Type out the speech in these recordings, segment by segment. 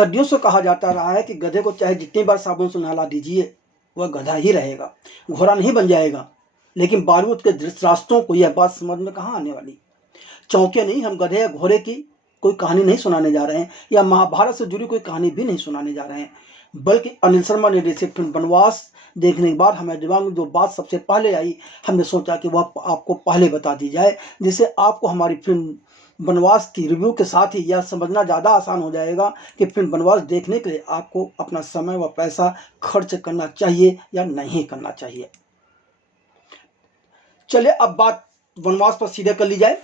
सदियों से कहा जाता रहा है कि गधे को चाहे जितनी बार साबुन से नहला दीजिए वह गधा ही रहेगा, घोड़ा नहीं बन जाएगा। लेकिन बॉलीवुड के धृतराष्ट्रों को यह बात समझ में कहाँ आने वाली। चौंके नहीं, हम गधे या घोड़े की कोई कहानी नहीं सुनाने जा रहे हैं या महाभारत से जुड़ी कोई कहानी भी नहीं सुनाने जा रहे हैं, बल्कि अनिल शर्मा निर्देशित फिल्म बनवास देखने के बाद हमें दिमाग में जो बात सबसे पहले आई, हमने सोचा कि वह आपको पहले बता दी जाए, जिससे आपको हमारी फिल्म बनवास की रिव्यू के साथ ही यह समझना ज़्यादा आसान हो जाएगा कि फिल्म बनवास देखने के लिए आपको अपना समय व पैसा खर्च करना चाहिए या नहीं करना चाहिए। चलिए अब बात वनवास पर सीधे कर ली जाए।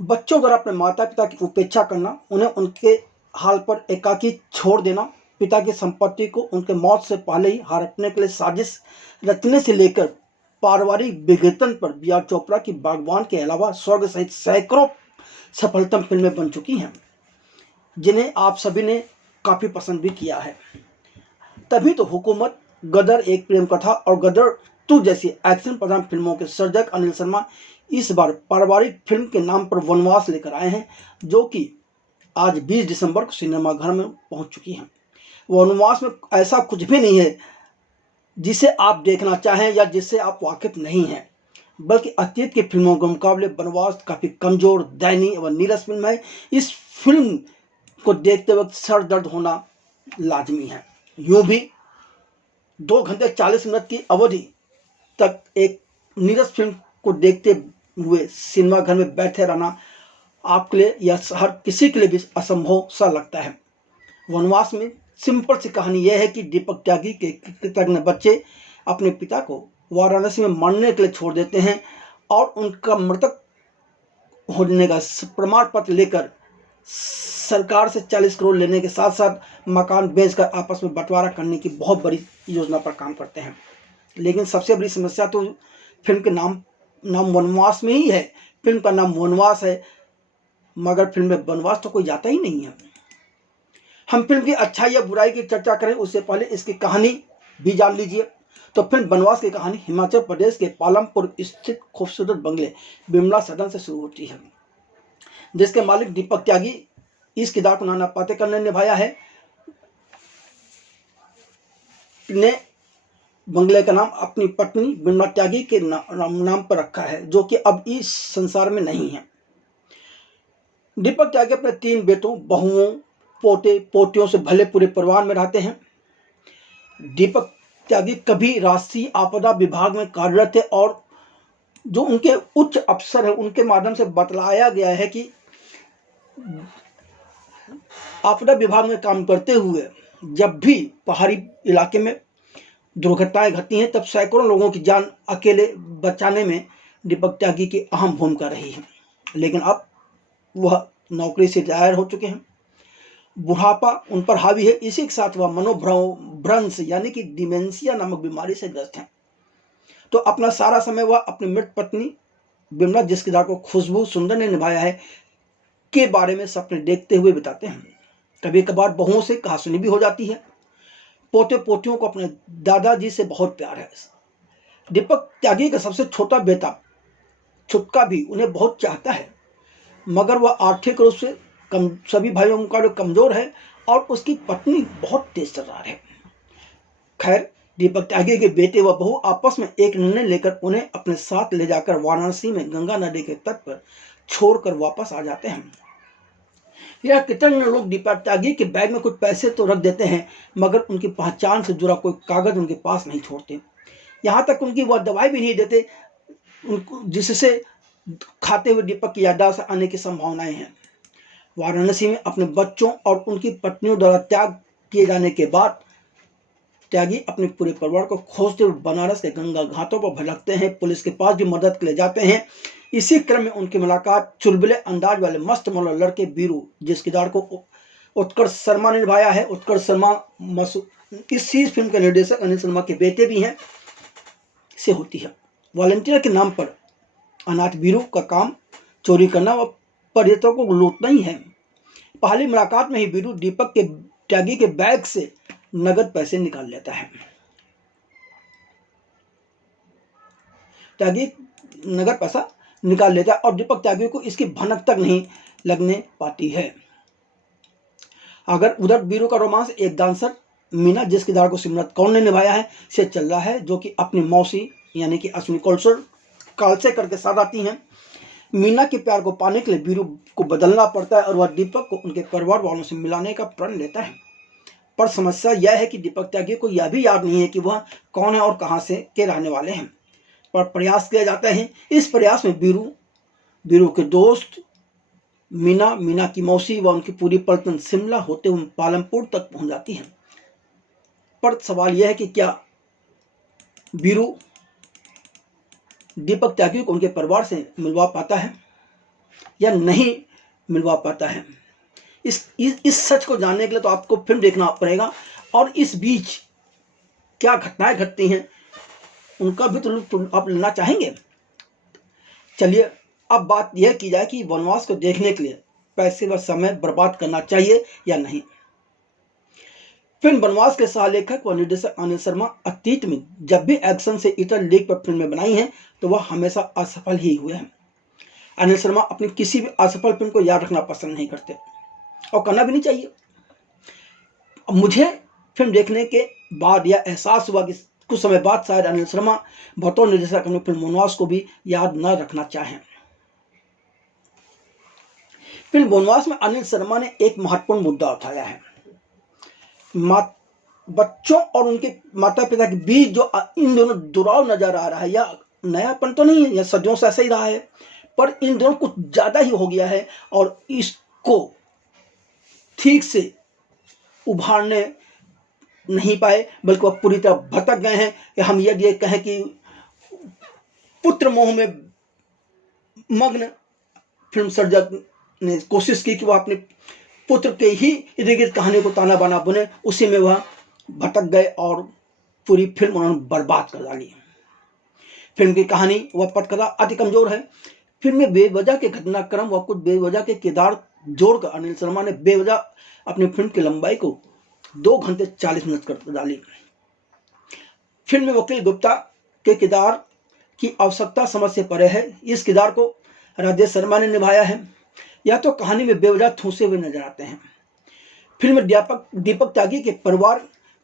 बच्चों द्वारा अपने माता पिता की उपेक्षा करना, उन्हें उनके हाल पर एकाकी छोड़ देना, पिता की संपत्ति को उनके मौत से पहले ही हड़पने के लिए साजिश रचने से लेकर पारिवारिक विघटन पर बी आर चोपड़ा की बागबान के अलावा स्वर्ग सहित सैकड़ों सफलतम फिल्में बन चुकी हैं, जिन्हें आप सभी ने काफ़ी पसंद भी किया है। तभी तो हुकूमत, गदर एक प्रेम कथा और गदर 2 जैसी एक्शन प्रधान फिल्मों के सर्जक अनिल शर्मा इस बार पारिवारिक फिल्म के नाम पर वनवास लेकर आए हैं, जो कि आज 20 दिसंबर को सिनेमाघर में पहुंच चुकी हैं। वनवास में ऐसा कुछ भी नहीं है जिसे आप देखना चाहें या जिससे आप वाकिफ नहीं हैं, बल्कि अतीत की फिल्मों के मुकाबले वनवास काफ़ी कमज़ोर, दयनीय व नीरस फिल्म है। इस फिल्म को देखते वक्त सर दर्द होना लाजमी है। यूँ भी 2 घंटे 40 मिनट की अवधि तक एक नीरस फिल्म को देखते हुए सिनेमाघर में बैठे रहना आपके लिए या हर किसी के लिए भी असंभव सा लगता है। वनवास में सिंपल सी कहानी यह है कि दीपक त्यागी के कृतज्ञ बच्चे अपने पिता को वाराणसी में मरने के लिए छोड़ देते हैं और उनका मृतक होने का प्रमाण पत्र लेकर सरकार से 40 करोड़ लेने के साथ साथ मकान बेचकर आपस में बंटवारा करने की बहुत बड़ी योजना पर काम करते हैं। लेकिन सबसे बड़ी समस्या तो फिल्म के नाम वनवास में ही है। फिल्म का नाम वनवास है, मगर फिल्म में वनवास तो कोई जाता ही नहीं है। हम फिल्म की अच्छाई या बुराई की चर्चा करें उससे पहले इसकी कहानी भी जान लीजिए। तो फिल्म बनवास की कहानी हिमाचल प्रदेश के पालमपुर स्थित खूबसूरत बंगले बिमला सदन से शुरू होती है, जिसके मालिक दीपक त्यागी इस किरदार को नाना पाटेकर ने निभाया है। ने बंगले का नाम अपनी पत्नी बिमला त्यागी के नाम पर रखा है, जो कि अब इस संसार में नहीं है। दीपक त्यागी अपने 3 बेटों, बहुओं, पोते पोतियों से भले पूरे परिवार में रहते हैं। दीपक त्यागी कभी राष्ट्रीय आपदा विभाग में कार्यरत थे और जो उनके उच्च अफसर हैं उनके माध्यम से बतलाया गया है कि आपदा विभाग में काम करते हुए जब भी पहाड़ी इलाके में दुर्घटनाएं घटती हैं तब सैकड़ों लोगों की जान अकेले बचाने में दीपक त्यागी की अहम भूमिका रही है। लेकिन अब वह नौकरी से रिटायर हो चुके हैं। बुढ़ापा उन पर हावी है, इसी के साथ वह मनोभ्रंश यानी कि डिमेंशिया नामक बीमारी से ग्रस्त हैं। तो अपना सारा समय वह अपनी मृत पत्नी बिमला, जिस किरदार को खुशबू सुंदर ने निभाया है, के बारे में सपने देखते हुए बिताते हैं। कभी कभार बहुओं से कहासुनी भी हो जाती है। पोते पोतियों को अपने दादाजी से बहुत प्यार है। दीपक त्यागी का सबसे छोटा बेटा छुटका भी उन्हें बहुत चाहता है, मगर वह आर्थिक रूप से सभी भाइयों का जो कमजोर है और उसकी पत्नी बहुत तेज तर्रार है। खैर, दीपक त्यागी के बेटे व बहू आपस में एक निर्णय लेकर उन्हें अपने साथ ले जाकर वाराणसी में गंगा नदी के तट पर छोड़कर वापस आ जाते हैं। यह कृतज्ञ लोग दीपक त्यागी के बैग में कुछ पैसे तो रख देते हैं, मगर उनकी पहचान से जुड़ा कोई कागज उनके पास नहीं छोड़ते। यहाँ तक उनकी वह दवाई भी नहीं देते जिससे खाते हुए दीपक की याददाश्त आने की संभावनाएं हैं। वाराणसी में अपने बच्चों और उनकी पत्नियों द्वारा त्याग किए जाने के बाद त्यागी अपने पूरे परिवार को खोजते हुए बनारस के गंगा घाटों पर भटकते हैं। पुलिस के पास भी मदद के लिए जाते हैं। इसी क्रम में उनकी मुलाकात चुलबुले अंदाज वाले मस्त मौला लड़के बीरू, जिस किरदार को उत्कर्ष शर्मा ने निभाया है। उत्कर्ष शर्मा इसी फिल्म के निर्देशक अनिल शर्मा के बेटे भी हैं, से होती है। वॉलंटियर के नाम पर अनाथ बीरू का काम चोरी करना व पर्यटकों को लूटना ही है। पहली मुलाकात में ही बीरू दीपक के त्यागी के बैग से नगद पैसे निकाल लेता है। त्यागी नगद पैसा निकाल लेता है और दीपक त्यागी को इसकी भनक तक नहीं लगने पाती है। अगर उधर बीरू का रोमांस एक डांसर मीना, जिस किरदार को सिमरत कौर ने निभाया है, से चल रहा है, जो कि अपनी मौसी यानी कि अश्विनी कालसेकर के साथ आती हैं। मीना के प्यार को पाने के लिए बीरू को बदलना पड़ता है और वह दीपक को उनके परिवार वालों से मिलाने का प्रण लेता है। पर समस्या यह है कि दीपक त्यागी को यह भी याद नहीं है कि वह कौन है और कहाँ से के रहने वाले हैं। पर प्रयास किया जाता है। इस प्रयास में बीरू के दोस्त मीना की मौसी व उनकी पूरी पलटन शिमला होते हुए पालमपुर तक पहुंच जाती है। पर सवाल यह है कि क्या बीरू दीपक त्यागी को उनके परिवार से मिलवा पाता है या नहीं मिलवा पाता है। इस सच को जानने के लिए तो आपको फिल्म देखना पड़ेगा और इस बीच क्या घटनाएं घटती हैं उनका भी तो लुत्फ आप लेना चाहेंगे। चलिए अब बात यह की जाए कि वनवास को देखने के लिए पैसे व समय बर्बाद करना चाहिए या नहीं। फिल्म वनवास के सह लेखक व निर्देशक अनिल शर्मा अतीत में जब भी एक्शन से इतर लीग पर फिल्में बनाई हैं तो वह हमेशा असफल ही हुए हैं। अनिल शर्मा अपनी किसी भी असफल फिल्म को याद रखना पसंद नहीं करते और करना भी नहीं चाहिए। मुझे फिल्म देखने के बाद यह एहसास हुआ कि कुछ समय बाद शायद अनिल शर्मा बतौर निर्देशक अपनी फिल्म वनवास को भी याद न रखना चाहें। फिल्म वनवास में अनिल शर्मा ने एक महत्वपूर्ण मुद्दा उठाया है। बच्चों और उनके माता पिता के बीच जो इन दोनों दुराव नजर आ रहा है, यह नयापन तो नहीं है, यह सदियों से ऐसा ही रहा है, पर इन दोनों कुछ ज्यादा ही हो गया है और इसको ठीक से उभारने नहीं पाए, बल्कि वह पूरी तरह भटक गए हैं। कि हम यदि कहें कि पुत्र मोह में मग्न फिल्म सर्जक ने कोशिश की कि वह अपने पुत्र के ही इर्द गिर्द कहानी को ताना बाना बुने, उसी में वह भटक गए और पूरी फिल्म उन्होंने बर्बाद कर डाली। फिल्म की कहानी व पटकथा अति कमजोर है। फिल्म में बेवजह के घटनाक्रम व कुछ बेवजह के किरदार जोड़कर अनिल शर्मा ने बेवजह अपनी फिल्म की लंबाई को 2 घंटे 40 मिनट कर डाली। फिल्म में वकील गुप्ता के किरदार की आवश्यकता समझ से परे है। इस किरदार को राजेश शर्मा ने निभाया है। या तो कहानी में बेवजह ठूसे हुए नजर आते हैं। फिल्म में दीपक त्यागी के परिवार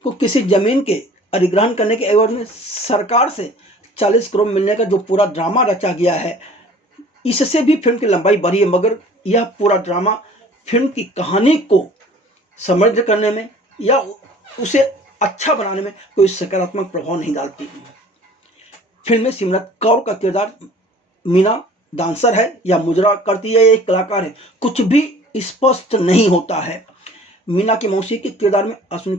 को किसी जमीन के अधिग्रहण करने के एवज में सरकार से 40 करोड़ मिलने का जो पूरा ड्रामा रचा गया है, इससे भी फिल्म की लंबाई बढ़ी है, मगर यह पूरा ड्रामा फिल्म की कहानी को समृद्ध करने में या उसे अच्छा बनाने में कोई सकारात्मक प्रभाव नहीं डालती। फिल्म में सिमरत कौर का किरदार मीना डांसर है या मुजरा करती है, एक कलाकार है, कुछ भी स्पष्ट नहीं होता है। मीना की मौसी के किरदार में अश्विनी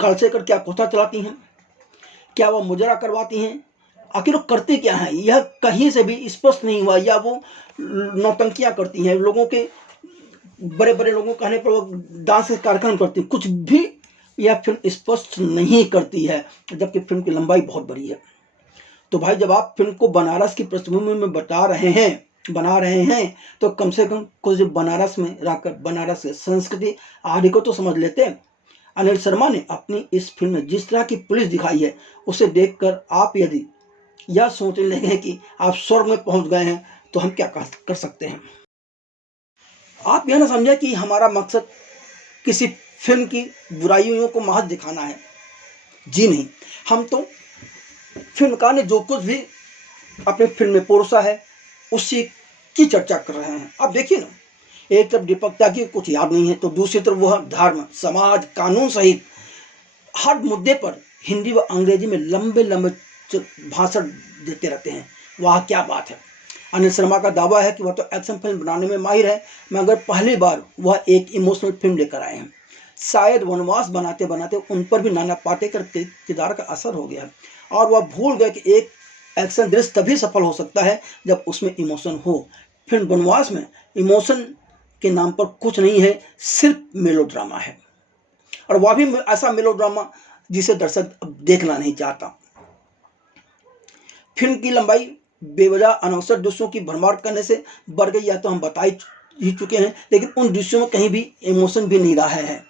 कालसेकर क्या कोठा चलाती हैं, क्या वह मुजरा करवाती हैं, आखिर वो करते क्या हैं, यह कहीं से भी स्पष्ट नहीं हुआ। या वो नौटंकियां करती हैं, लोगों के बड़े बड़े लोगों कहने पर वो डांस के कार्यक्रम करती हैं, कुछ भी यह फिल्म स्पष्ट नहीं करती है, जबकि फिल्म की लंबाई बहुत बड़ी है। तो भाई जब आप फिल्म को बनारस की पृष्ठभूमि में बना रहे हैं तो कम से कम कुछ बनारस में रहकर बनारस की संस्कृति आदि को तो समझ लेते। अनिल शर्मा ने अपनी इस फिल्म में जिस तरह की पुलिस दिखाई है, उसे देखकर आप यदि यह सोचने लगे कि आप स्वर्ग में पहुंच गए हैं तो हम क्या कर सकते हैं। आप यह ना समझे कि हमारा मकसद किसी फिल्म की बुराइयों को महज दिखाना है। जी नहीं, हम तो फिल्मकार ने जो कुछ भी अपने फिल्म में परोसा है उसी की चर्चा कर रहे हैं। अब देखिए ना, एक तरफ दीपक त्यागी को कुछ याद नहीं है तो दूसरी तरफ वह धर्म, समाज, कानून सहित हर मुद्दे पर हिंदी व अंग्रेजी में लंबे लंबे भाषण देते रहते हैं। वह क्या बात है। अनिल शर्मा का दावा है कि वह तो एक्शन फिल्म बनाने में माहिर है, मगर पहली बार वह एक इमोशनल फिल्म लेकर आए हैं। शायद वनवास बनाते बनाते उन पर भी नाना पाटेकर के किरदार का असर हो गया और वह भूल गए कि एक एक्शन दृश्य तभी सफल हो सकता है जब उसमें इमोशन हो। फिल्म वनवास में इमोशन के नाम पर कुछ नहीं है, सिर्फ मेलोड्रामा है, और वह भी ऐसा मेलोड्रामा जिसे दर्शक देखना नहीं चाहता। फिल्म की लंबाई बेवजह अनावश्यक दृश्यों की भरमार करने से बढ़ गई, या तो हम बता ही चुके हैं, लेकिन उन दृश्यों में कहीं भी इमोशन भी नहीं रहा है।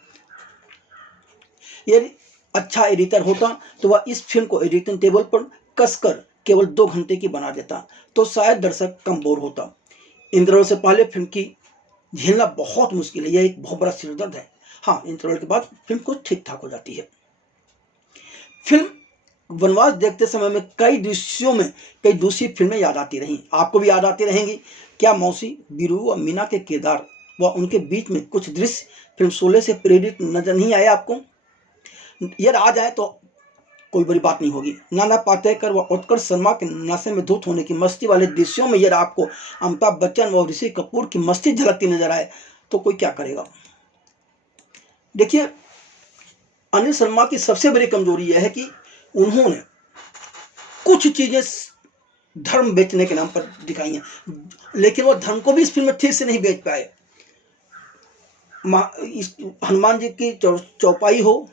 यदि अच्छा एडिटर होता तो वह इस फिल्म को एडिटिंग टेबल पर कसकर केवल 2 घंटे की बना देता, तो शायद दर्शक कम बोर होता। इंटरवल से पहले फिल्म की झेलना बहुत मुश्किल है, यह एक बहुत बड़ा सिरदर्द है। हाँ, इंटरवल के बाद फिल्म कुछ ठीक ठाक हो जाती है। फिल्म वनवास देखते समय में कई दृश्यों में कई दूसरी फिल्में याद आती रहीं, आपको भी याद आती रहेंगी। क्या मौसी, बीरू और मीना के किरदार व उनके बीच में कुछ दृश्य फिल्म शोले से प्रेरित नजर नहीं आए आपको? यदि आ जाए तो कोई बड़ी बात नहीं होगी। नाना पाटेकर व उत्कर्ष शर्मा के नशे में धुत होने की मस्ती वाले दृश्यों में यदि आपको अमिताभ बच्चन व ऋषि कपूर की मस्ती झलकती नजर आए तो कोई क्या करेगा। देखिए, अनिल शर्मा की सबसे बड़ी कमजोरी यह है कि उन्होंने कुछ चीजें धर्म बेचने के नाम पर दिखाई हैं, लेकिन वो धर्म को भी इस फिल्म में ठीक से नहीं बेच पाए। हनुमान जी की चौपाई हो,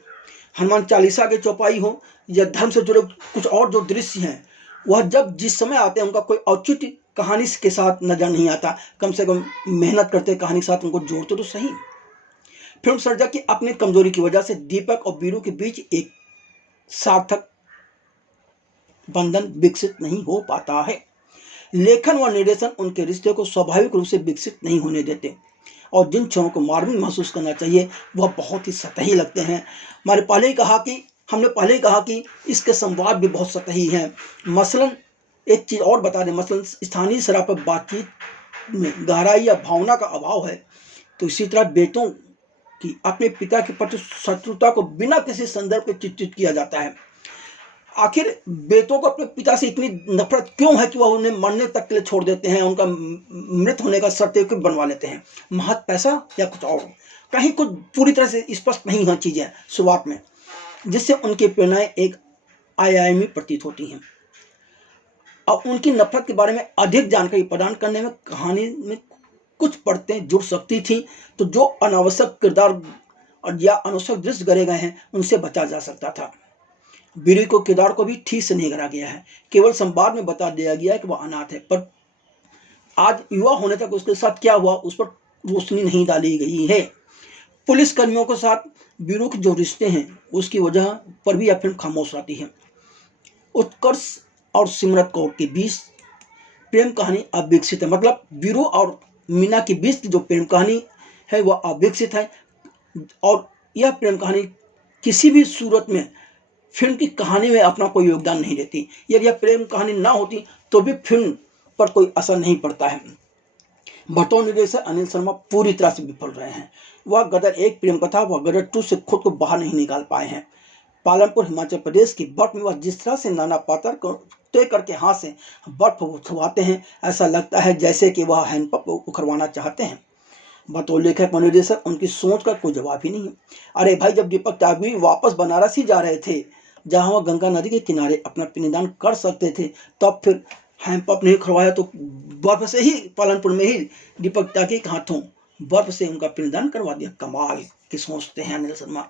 हनुमान चालीसा की चौपाई हो, या धर्म से जुड़े कुछ और जो दृश्य हैं, वह जब जिस समय आते हैं उनका कोई औचित्य कहानी के साथ नजर नहीं आता। कम से कम मेहनत करते कहानी के साथ, उनको जोड़ते तो सही। फिल्म सर्जक की अपनी कमजोरी की वजह से दीपक और बीरू के बीच एक सार्थक बंधन विकसित नहीं हो पाता है। लेखन व निर्देशन उनके रिश्ते को स्वाभाविक रूप से विकसित नहीं होने देते और जिन क्षणों को मार्मिक महसूस करना चाहिए वह बहुत ही सतही लगते हैं। हमने पहले ही कहा कि इसके संवाद भी बहुत सतही हैं। मसलन एक चीज़ और बता दें, मसलन स्थानीय शराब पर बातचीत में गहराई या भावना का अभाव है, तो इसी तरह बेटों की अपने पिता के प्रति शत्रुता को बिना किसी संदर्भ के चित्रित किया जाता है। आखिर बेटों को अपने पिता से इतनी नफरत क्यों है कि वह उन्हें मरने तक के लिए छोड़ देते हैं, उनका मृत होने का सर्टिफिकेट बनवा लेते हैं? महज पैसा या कुछ और? कहीं कुछ पूरी तरह से स्पष्ट नहीं है चीज़ें शुरुआत में, जिससे उनकी प्रेरणाएं एक आयामी प्रतीत होती हैं। अब उनकी नफरत के बारे में अधिक जानकारी प्रदान करने में कहानी में कुछ परतें जुड़ सकती थी, तो जो अनावश्यक किरदार और या अनावश्यक दृश्य गढ़े गए हैं उनसे बचा जा सकता था। बीरू को किरदार को भी ठीक से नहीं करा गया है, केवल संवाद में बता दिया गया है कि वह अनाथ है, पर आज युवा होने तक उसके साथ क्या हुआ उस पर रोशनी नहीं डाली गई है। पुलिस कर्मियों के साथ बीरू के जो रिश्ते हैं उसकी वजह पर भी यह फिल्म खामोश रहती है। उत्कर्ष और सिमरत कौर के बीच प्रेम कहानी अविकसित है, मतलब बीरू और मीना के बीच की जो प्रेम कहानी है वह अविकसित है और यह प्रेम कहानी किसी भी सूरत में फिल्म की कहानी में अपना कोई योगदान नहीं देती। यदि यह प्रेम कहानी ना होती तो भी फिल्म पर कोई असर नहीं पड़ता है। बतौर निर्देशक अनिल शर्मा पूरी तरह से विफल रहे हैं। वह गदर 1 प्रेम कथा व गदर 2 से खुद को बाहर नहीं निकाल पाए हैं। पालनपुर हिमाचल प्रदेश की बर्फ में वह जिस तरह से नाना पाटेकर के हाथ से बर्फ उठवाते हैं, ऐसा लगता है जैसे कि वह हैंडपंप उखड़वाना चाहते हैं। बतौर लेखक व निर्देशक उनकी सोच का कोई जवाब ही नहीं है। अरे भाई, जब दीपक त्यागी वापस बनारस ही जा रहे थे जहाँ वह गंगा नदी के किनारे अपना पिंडदान कर सकते थे, तब फिर हैंडपंप नहीं खुलवाया तो बर्फ से ही पालनपुर में ही दीपक त्यागी के हाथों बर्फ से उनका पिंडदान करवा दिया। कमाल की सोचते हैं अनिल शर्मा।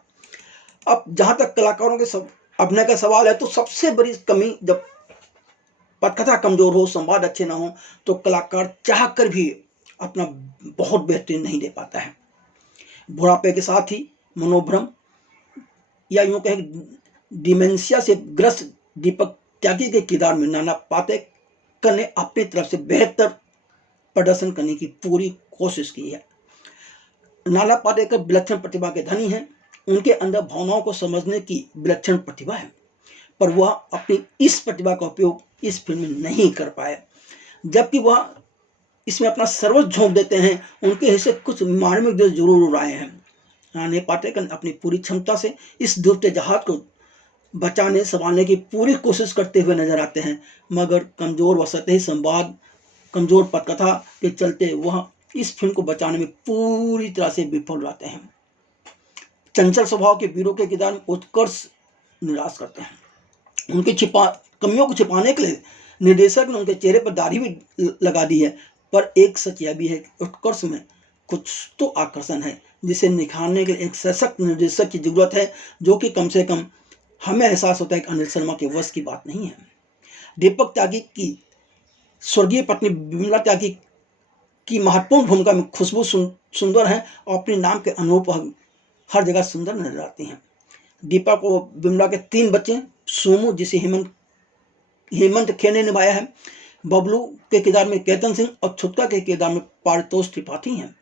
अब जहाँ तक कलाकारों के अभिनय का सवाल है, तो सबसे बड़ी कमी जब पटकथा कमजोर हो, संवाद अच्छे ना हो, तो कलाकार चाह कर भी अपना बहुत बेहतरीन नहीं दे पाता है। बुढ़ापे के साथ ही मनोभ्रम या यूं कहें डिमेंशिया से ग्रस्त दीपक त्यागी के किरदार में नाना पाटेकर ने अपनी तरफ से बेहतर प्रदर्शन करने की पूरी कोशिश की है। नाना पाटेकर विलक्षण प्रतिभा के धनी हैं, उनके अंदर भावनाओं को समझने की विलक्षण प्रतिभा है, पर वह अपनी इस प्रतिभा का उपयोग इस फिल्म में नहीं कर पाए, जबकि वह इसमें अपना सर्वस्व झोंक देते हैं। उनके हिस्से कुछ मार्मिक दृश्य जरूर आए हैं। नाना पाटेकर अपनी पूरी क्षमता से इस डूबते जहाज को बचाने संभालने की पूरी कोशिश करते हुए नजर आते हैं, मगर कमजोर व सतही संवाद, कमजोर पटकथा के चलते वह इस फिल्म को बचाने में पूरी तरह से विफल रहते हैं। चंचल स्वभाव के बीरू के किरदार में उत्कर्ष निराश करते हैं। उनकी कमियों को छिपाने के लिए निर्देशक ने उनके चेहरे पर दाढ़ी भी लगा दी है, पर एक सच यह भी है कि उत्कर्ष में कुछ तो आकर्षण है जिसे निखारने के लिए एक सशक्त निर्देशक की जरूरत है, जो कि कम से कम हमें एहसास होता है कि अनिल शर्मा के वश की बात नहीं है। दीपक त्यागी की स्वर्गीय पत्नी विमला त्यागी की महत्वपूर्ण भूमिका में खुशबू सुंदर है और अपने नाम के अनुरूप हर जगह सुंदर नजर आती हैं। दीपक को विमला के 3 बच्चे, सोमू जिसे हेमंत खेर ने निभाया है, बबलू के किरदार में केतन सिंह और छुटका के किरदार में पारितोष त्रिपाठी हैं।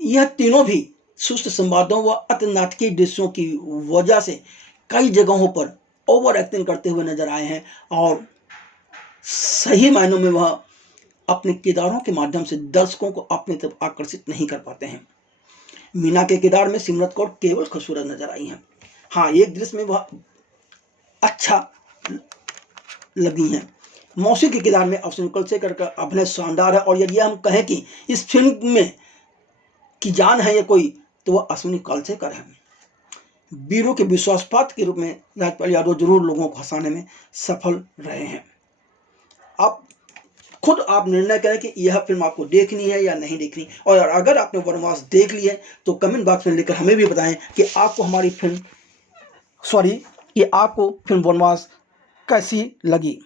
यह तीनों भी सुस्त संवादों व अति नाटकीय दृश्यों की वजह से कई जगहों पर ओवर एक्टिंग करते हुए नजर आए हैं और सही मायनों में वह अपने किरदारों के माध्यम से दर्शकों को अपनी तरफ आकर्षित नहीं कर पाते हैं। मीना के किरदार में सिमरत कौर केवल खूबसूरत नजर आई हैं। हाँ, एक दृश्य में वह अच्छा लगी हैं। मौसी के किरदार में अश्विनी कलसेकर का अभिनय शानदार है और यदि हम कहें कि इस फिल्म में की जान है या कोई, तो वह अश्विनी कलसेकर है। वीरू के विश्वासपात के रूप में राजपाल यादव जरूर लोगों को हंसाने में सफल रहे हैं। अब खुद आप निर्णय करें कि यह फिल्म आपको देखनी है या नहीं देखनी, और अगर आपने वनवास देख ली है तो कमेंट बॉक्स में लिखकर हमें भी बताएं कि आपको हमारी फिल्म आपको फिल्म वनवास कैसी लगी।